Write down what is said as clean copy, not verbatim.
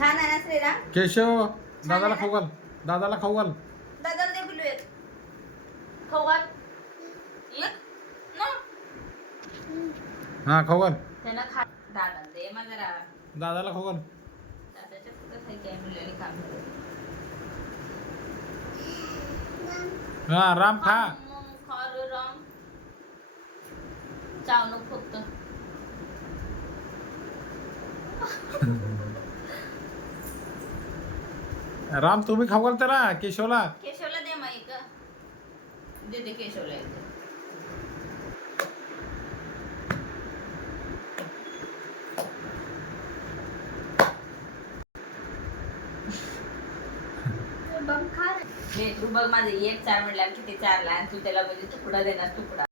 छान आहे ना श्रीराम. केशव दादाला आहे ना? खाऊ घाल. दादाला खाऊ घाल. दादाला दे पिलू एक. खाऊ घाल. एक ना. हा खाऊ घाल. त्याला खा. दादा दे मग जरा. दादाला खाऊ घाल. दादाच्या पुढं काही काय मुलांनी काम करत. हा राम खा. खा रे राम. चाव नको फक्त. राम तुम्ही खाऊ घाल त्याला केशवला. केशवला दे मग एक. दे केशवला एक. बघ खा रे. तू बघ माझे एक 4 म्हटल्यावर किती 4 ला आणि तू त्याला म्हणजे तुकडा देणार तुकडा.